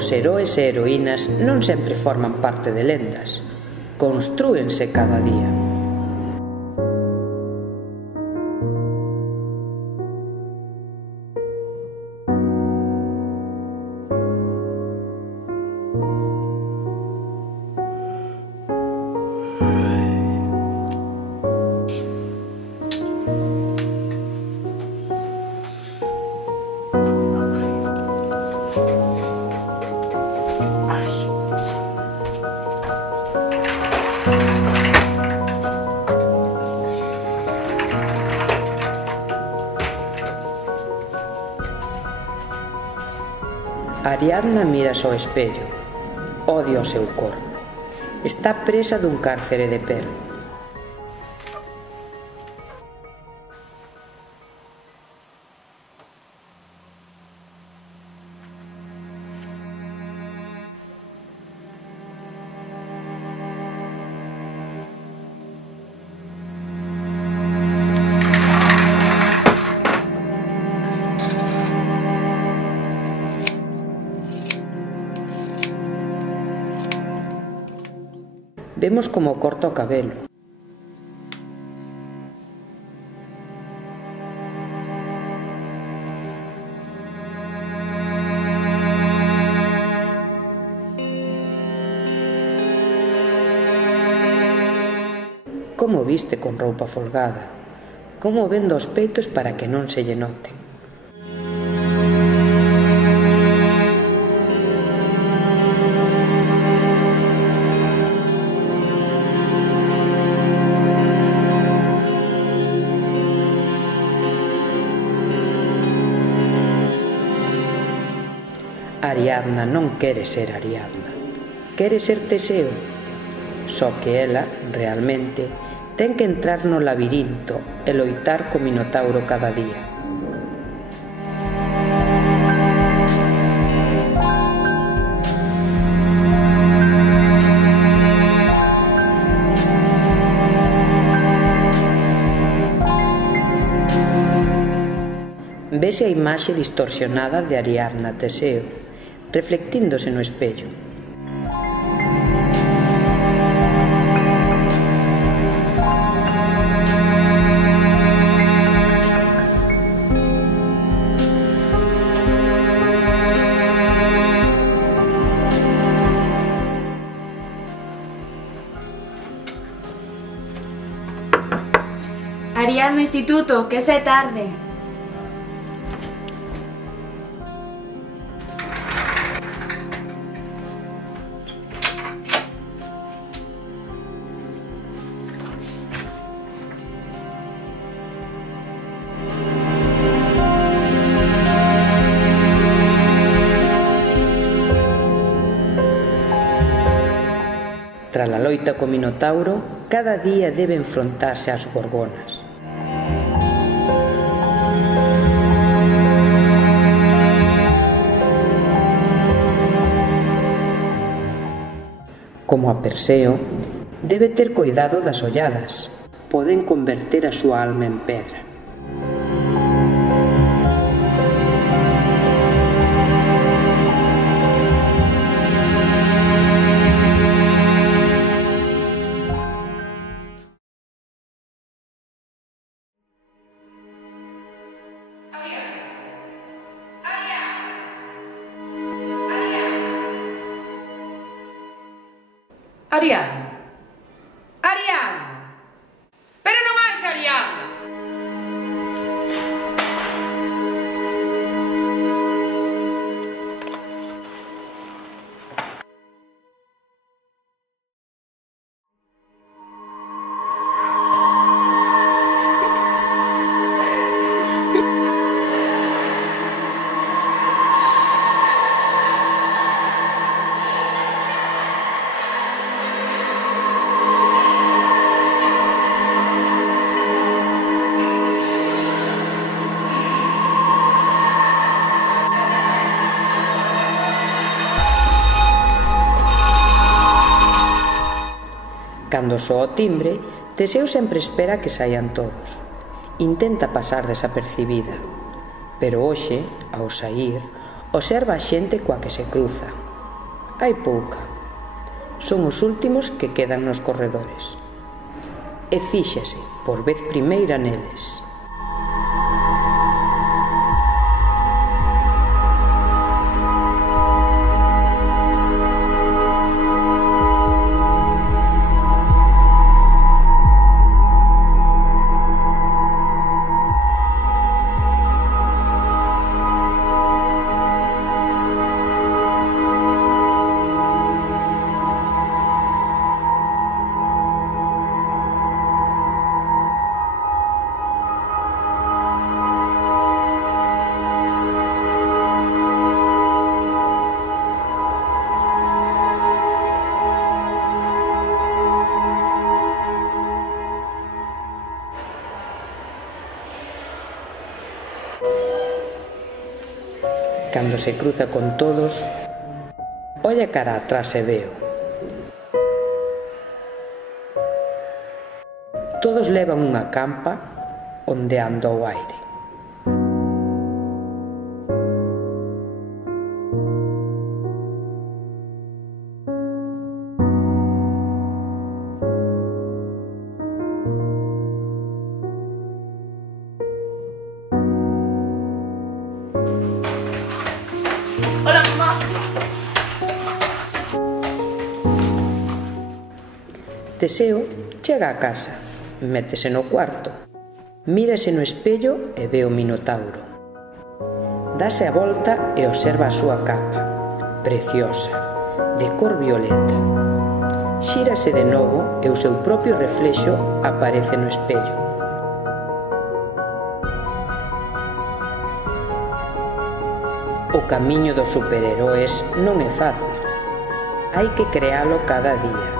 Os heroes e heroínas non sempre forman parte de lendas, constrúense cada día. Ariadna mírase ao espello, odia o seu corpo. Está presa dun cárcere de pel. Vemos como corta o cabelo. Como viste con roupa folgada. Como vende os peitos para que non se lle noten. Ariadna non quere ser Ariadna, quere ser Teseo, só que ela, realmente, ten que entrar no labirinto e loitar co Minotauro cada día. Vese a imaxe distorsionada de Ariadna Teseo, reflectíndose no espello. Ariadna Instituto, que se tarde. Tras a loita co Minotauro, cada día debe enfrontarse ás gorgonas. Como a Perseo, debe ter cuidado das olladas, poden converter a súa alma en pedra. Ariadna. Ariadna. Pero non hai Ariadna. Cando soa o timbre, Teseo sempre espera que saian todos. Intenta pasar desapercibida, pero hoxe, ao saír, observa a xente coa que se cruza. hai pouca. Son os últimos que quedan nos corredores. E fíxase, por vez primeira neles. Cando se cruza con todos, olla cara atrás e veo. Todos levan unha campa ondeando ao aire. Hola, mamá. Teseo chega a casa, métese no cuarto, mírase no espello e ve o Minotauro. Dase a volta e observa a súa capa, preciosa, de cor violeta. Xírase de novo e o seu propio reflexo aparece no espello. O camiño dos superheroes non é fácil. Hai que crealo cada día.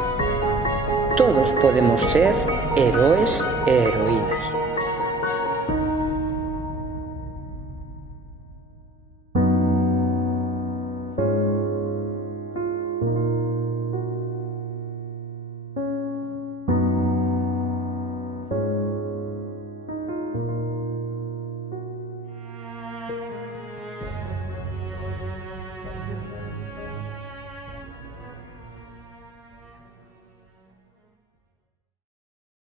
Todos podemos ser heroes e heroínas.